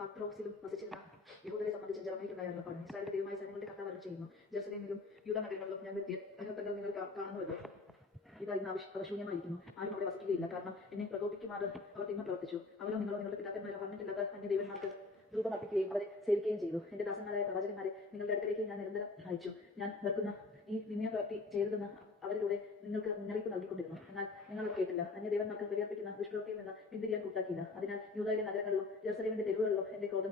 പത്രോസിലും വസിച്ചിരുന്ന യഹൂദരെ സംബന്ധിച്ച് ജർമ്മനിക്കുണ്ടായ വെള്ളപ്പാട് ഇസ്രായേലിന്റെ ദൈവമായ സൈന്യങ്ങളുടെ കർത്താവ് അരുൾ ചെയ്യുന്നു. ജെറുസലേമിലും യൂത നഗരങ്ങളിലും ഞാൻ വ്യത്യ അകത്തങ്ങൾ നിങ്ങൾ കാണുന്നുവല്ലോ ഇതാ ഇന്ന് അവശൂന്യമായിരിക്കുന്നു ആരും അവിടെ വസിക്കുകയില്ല. കാരണം എന്നെ പ്രകോപിക്കുമാറ് അവർ തിന്മ പ്രവർത്തിച്ചു. അവരോ നിങ്ങളോ നിങ്ങളുടെ പിതാക്കന്മാരോ പറഞ്ഞിട്ടില്ലാത്ത അന്യ ദൈവന്മാർക്ക് രൂപം അർപ്പിക്കുകയും അവരെ സേവിക്കുകയും ചെയ്തു. എന്റെ ദാസന്മാരായ പ്രവാചകന്മാരെ നിങ്ങളുടെ അടുക്കലേക്ക് ഞാൻ നിരന്തരം അയച്ചു. ഞാൻ വെറുക്കുന്ന ഈ നിമയ പ്രവൃത്തി ചെയ്തതെന്ന് അവരിലൂടെ നിങ്ങൾക്ക് മുന്നറിയിപ്പ് നൽകിക്കൊണ്ടിരുന്നു. എന്നാൽ നിങ്ങൾ കേട്ടില്ല. അന്യ ദൈവന്മാർക്ക് ബലിയർപ്പിക്കുന്ന ദുഷ്പ്രവൃത്തിയിൽ നിന്ന് പിന്തിരിയാൻ കൂട്ടാക്കിയില്ല.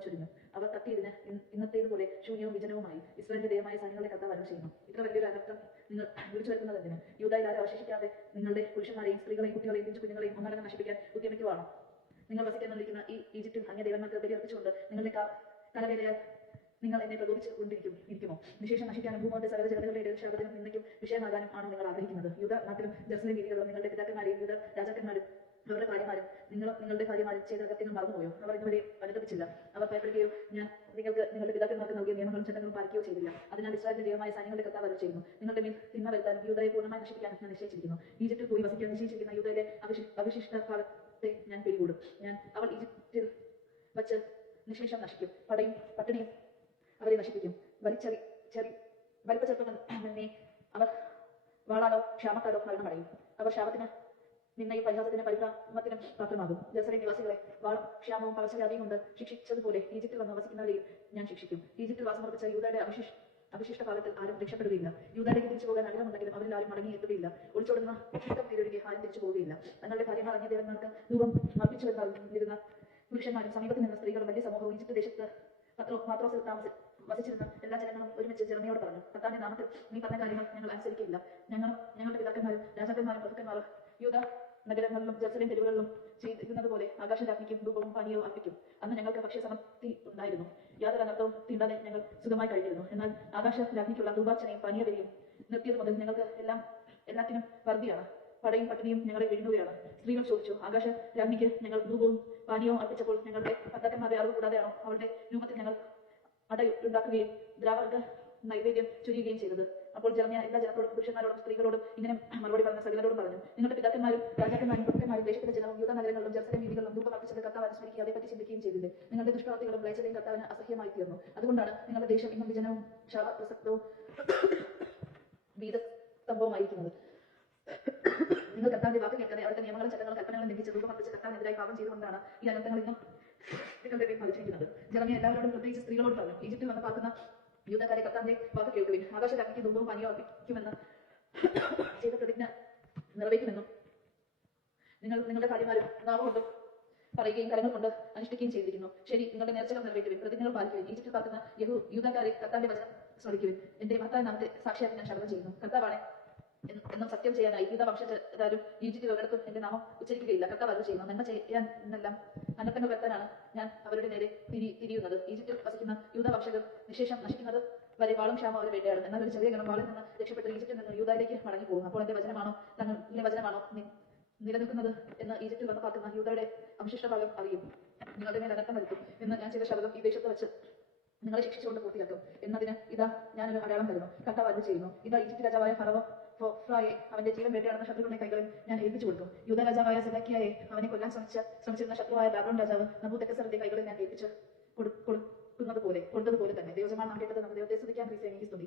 ചൊരിഞ്ഞു അവർ തട്ടിയതിന് ഇൻ- ഇന്നത്തേതുപോലെ ശൂന്യവും വിജനവുമായി ഇസ്രായേലിന്റെ ദൈവമായ സൈന്യങ്ങളെ കഥ വരം ചെയ്യുന്നു. ഇത്ര വലിയൊരു അനർത്ഥം നിങ്ങൾ വിളിച്ചു വരുത്തുന്നത് എന്തിന്? യൂതായിൽ ആരും അവശേഷിക്കാതെ നിങ്ങളുടെ പുരുഷന്മാരെയും സ്ത്രീകളെയും കുട്ടികളെയും പിഞ്ചു കുഞ്ഞുങ്ങളെയും ഒന്നടങ്കം നശിപ്പിക്കാൻ ഉദ്യമിക്കുവാണോ? നിങ്ങൾ വസിക്കാൻ ഈ ഈജിപ്തിൽ അന്യദേവന്മാർക്ക് ബലിയർപ്പിച്ചുകൊണ്ട് നിങ്ങളുടെ കലവേലയാൽ നിങ്ങൾ എന്നെ പ്രകോപിച്ചു കൊണ്ടിരിക്കും ഇരിക്കുമോ? വിശേഷം നശിക്കാനും ഭൂമോന്റെ സകല ജനതകളുടെ ഇടയിൽ ശാപത്തിനും നിന്നയ്ക്കും വിഷയമാകാനും ആണോ നിങ്ങൾ ആഗ്രഹിക്കുന്നത്? യുദ്ധ നാട്ടിലും ജെറുസലേം വീതികളിലും നിങ്ങളുടെ പിതാക്കന്മാരെയും യുദ്ധ രാജാക്കന്മാരും അവരുടെ ഭാര്യമാരും നിങ്ങളും നിങ്ങളുടെ ഭാര്യമാരും ചെയ്ത കൃത്യങ്ങൾ മറന്നുപോയോ? അവർ ഇതുവരെ അനുദപിച്ചില്ല അവർ ഭയപ്പെടുകയോ ഞാൻ നിങ്ങൾക്ക് നിങ്ങളുടെ പിതാക്കന്മാർക്ക് നൽകിയ നിയമങ്ങളും ചട്ടങ്ങളും പാലിക്കുകയോ ചെയ്തില്ല. അതിനാൽ ഇസ്രായേലിന്റെ ദൈവമായ സൈന്യങ്ങളുടെ കർത്താവ് അവർ ചെയ്യുന്നു. നിങ്ങളുടെ മേൽ തിന്മ വരുത്താനും യൂതയെ പൂർണമായി നശിപ്പിക്കാനും ഞാൻ നിശ്ചയിച്ചിരിക്കുന്നു. ഈജിപ്തിൽ പോയി വസിക്കാൻ നിശ്ചയിച്ചിരിക്കുന്ന യൂതയിലെ അവശി- അവശിഷ്ട കാലത്തെ ഞാൻ പിടികൂടും. ഞാൻ അവൾ ഈജിപ്തിൽ വച്ച് നിശേഷം നശിക്കും. പടയും പട്ടിണിയും അവരെ നശിപ്പിക്കും. വലിച്ചെറി ചെറി വലിപ്പച്ചെറുപ്പമെന്നേ അവർ വാളാലോ ക്ഷാമത്താലോ മരണമടയും. അവർ ശാപത്തിന് നിന്നയും പരിഹാസത്തിന് പരിഭ്രാമത്തിനും പാത്രമാകും. ജെറുസലേം നിവാസികളെ വാളും ക്ഷാമവും പകർച്ചവ്യാധിയും കൊണ്ട് ശിക്ഷിച്ചതുപോലെ ഈജിപ്തിൽ വന്ന് വസിക്കുന്നവരെയും ഞാൻ ശിക്ഷിക്കും. ഈജിപ്തിൽ വാസമർപ്പിച്ച യൂതയുടെ അവശിഷ് അവശിഷ്ട ഭാഗത്തിൽ ആരും രക്ഷപ്പെടുകയില്ല. യൂതയിലേക്ക് തിരിച്ചു പോകാൻ ആഗ്രഹമുണ്ടെങ്കിലും അവരിൽ ആരും മടങ്ങി എത്തുകയില്ല. ഒളിച്ചോടുന്ന ഇഷ്ടം പേരൊഴികെ ആരും തിരിച്ചു പോവുകയില്ല. തങ്ങളുടെ ഭാര്യമാർ അന്യ ദേവന്മാർക്ക് രൂപം അർപ്പിച്ചു വരുന്ന പുരുഷന്മാരും സമീപത്ത് നിന്ന സ്ത്രീകളും വലിയ സമൂഹവും ഈജിപ്ത് ദേശത്ത് പത്രോ മാത്രോസിൽ താമസി വസിച്ചിരുന്ന എല്ലാ ജനങ്ങളും ഒരുമിച്ച് ജർമ്മയോട് പറഞ്ഞു കർത്താവിന്റെ നാമത്തിൽ നീ പറഞ്ഞ കാര്യങ്ങൾ ഞങ്ങൾ അനുസരിക്കില്ല ഞങ്ങളും ഞങ്ങളുടെ പിതാക്കന്മാരും രാജാക്കന്മാരും പ്രഭുക്കന്മാരും യൂത നഗരങ്ങളിലും ജെറുസലേം തെരുവുകളിലും ചെയ്തിരുന്നത് പോലെ ആകാശരാജ്ഞിക്കും അർപ്പിക്കും അന്ന് ഞങ്ങൾക്ക് ഭക്ഷ്യസമൃദ്ധി ഉണ്ടായിരുന്നു. യാതൊരു അനർത്ഥവും തീണ്ടാതെ ഞങ്ങൾ സുഖമായി കഴിഞ്ഞിരുന്നു. എന്നാൽ ആകാശ രാജ്ഞിക്കുള്ള ധൂപാർച്ചനയും പാനീയബലിയും നിർത്തിയത് മുതൽ ഞങ്ങൾക്ക് എല്ലാം എല്ലാത്തിനും വർദ്ധിയാണ് പടയും പട്ടിണിയും ഞങ്ങളെ വിഴുങ്ങുകയാണ് സ്ത്രീകൾ ചോദിച്ചു ആകാശ രാജ്ഞിക്ക് ഞങ്ങൾ ധൂപവും പാനീയവും അർപ്പിച്ചപ്പോൾ ഞങ്ങളുടെ ഭർത്താക്കന്മാരുടെ അറിവ് കൂടാതെയാണോ അവളുടെ രൂപത്തിൽ ഞങ്ങൾ അടയുണ്ടാക്കുകയും ദ്രാവക നൈവേദ്യം ചൊരിയുകയും ചെയ്തത്? അപ്പോൾ ജർമ്മിയ എല്ലാ ജനത്തോടും പുരുഷന്മാരോടും സ്ത്രീകളോടും ഇങ്ങനെ മറുപടി പറഞ്ഞ സകലരോടും പറഞ്ഞു. നിങ്ങളുടെ പിതാക്കന്മാരും രാജാക്കന്മാരും പുത്രന്മാരും ദേശത്തിന്റെ ജനവും യൂത നഗരങ്ങളിലും ജെറുസലേം വീതികളിലും ധൂപം അർപ്പിച്ചത് കർത്താവ് അനുസ്മരിക്കുക അതേപ്പറ്റി ചിന്തിക്കുകയും ചെയ്തില്ലേ? നിങ്ങളുടെ ദുഷ്പ്രവർത്തികളും മ്ലേച്ഛതയും കർത്താവിന് അസഹ്യമായി തീർന്നു. അതുകൊണ്ടാണ് നിങ്ങളുടെ ദേശം ഇന്നും വിജനവും പ്രസക്തവും വീതസ്തംഭവുമായിരിക്കുന്നത്. നിങ്ങൾ കർത്താവിന്റെ വാക്ക് കേൾക്കാതെ അവരുടെ നിയമങ്ങളും ചട്ടങ്ങളും കൽപ്പനകളും ലംഘിച്ച് രൂപം അർപ്പിച്ച് കർത്താവിനെതിരായി പാപം ചെയ്തുകൊണ്ടാണ് ഈ അനന്തങ്ങൾ ഇന്നും നിങ്ങളുടെ മേൽ എല്ലാവരോടും പ്രത്യേകിച്ച് സ്ത്രീകളോട് പറഞ്ഞു. ഈജിപ്തിൽ വന്ന് പാർക്കുന്ന യൂതക്കാരെ കർത്താവിന്റെ വാക്ക് കേൾക്കുവിൻ ആകാശരാജ്ഞിക്ക് ധൂപവും പനിയോ അർപ്പിക്കുമെന്ന് ചെയ്ത പ്രതിജ്ഞ നിറവേറ്റുമെന്നും നിങ്ങൾ നിങ്ങളുടെ കാര്യമാരും നാമം കൊണ്ട് പറയുകയും കരങ്ങൾ കൊണ്ട് അനുഷ്ഠിക്കുകയും ചെയ്തിരിക്കുന്നു. ശരി നിങ്ങളുടെ നേർച്ചകൾ നിറവേറ്റുവിൻ. പ്രതിജ്ഞകൾ പാലിക്കുവിൻ. ഈജിപ്തിൽ പാർക്കുന്ന യഹു. യൂതക്കാരെ കർത്താവിന്റെ വചനം സ്മരിക്കുവിൻ. എന്റെ മഹത്തായ നാമത്തെ സാക്ഷിയാക്കി ഞാൻ ചെയ്യുന്നു. കർത്താവാണ് എന്ന് സത്യം ചെയ്യാനായി യൂത വംശജാരും ഈജിപ്തിൽ ഒരിടത്തും എന്റെ നാമം ഉച്ചരിക്കുകയില്ല. കർത്താവ് അത് ചെയ്യുന്നു. നന്മ ചെയ്യാൻ എന്നെല്ലാം അന്നത്തെ വരുത്താനാണ് ഞാൻ അവരുടെ നേരെ തിരി തിരിയുന്നത്. ഈജിപ്തിൽ വസിക്കുന്ന യൂത വംശജർ നിശേഷം നശിക്കുന്നത് വരെ വാളും ക്ഷാമ അവരെ വേട്ടയാടും എന്നാൽ ഒരു ചെറിയ ഗണം വാളിൽ നിന്ന് രക്ഷപ്പെട്ട് ഈജിപ്തിൽ നിന്ന് യൂതായിലേക്ക് മടങ്ങി പോകും അപ്പോൾ എന്റെ വചനമാണോ? തങ്ങൾ തങ്ങളുടെ വചനമാണോ? നിലനിൽക്കുന്നത് എന്ന് ഈജിപ്തിൽ വന്ന് പാർക്കുന്ന യൂതയുടെ അവശിഷ്ട ഭാഗം അറിയും നിങ്ങളുടെ മേൽ അനർത്ഥം വരുത്തും എന്ന് ഞാൻ ചെയ്ത ശബ്ദം ഈ ദേശത്ത് വെച്ച് നിങ്ങളെ ശിക്ഷിച്ചുകൊണ്ട് പൂർത്തിയാക്കും. എന്നതിന് ഇതാ ഞാനൊരു അടയാളം തരുന്നു. കർത്താവ് അത് ചെയ്യുന്നു. ഇതാ ഈജിപ്ത് രാജാവായ ഫറവോ ഫോഫ്രായെ അവന്റെ ജീവൻ വേട്ടയാടുന്ന ശത്രുക്കളുടെ കൈകളിൽ ഞാൻ ഏൽപ്പിച്ചു കൊടുക്കും. യൂത രാജാവായ സെലക്കിയായെ അവനെ കൊല്ലാൻ ശ്രമിച്ച ശ്രമിച്ചിരുന്ന ശത്രുവായ ബാബ്ലോൺ രാജാവ് നബൂതെക്കസറിന്റെ കൈകളിൽ ഞാൻ ഏൽപ്പിച്ച് കൊടു- കൊടുക്കുന്നത് പോലെ കൊണ്ടതുപോലെ തന്നെ. ദൈവജമാൻ നാം കേട്ടത്. നമ്മുടെ ദൈവത്തെ സ്തുതിക്കാം ക്രിസ്ത്യാനിക്ക് സ്തുതി.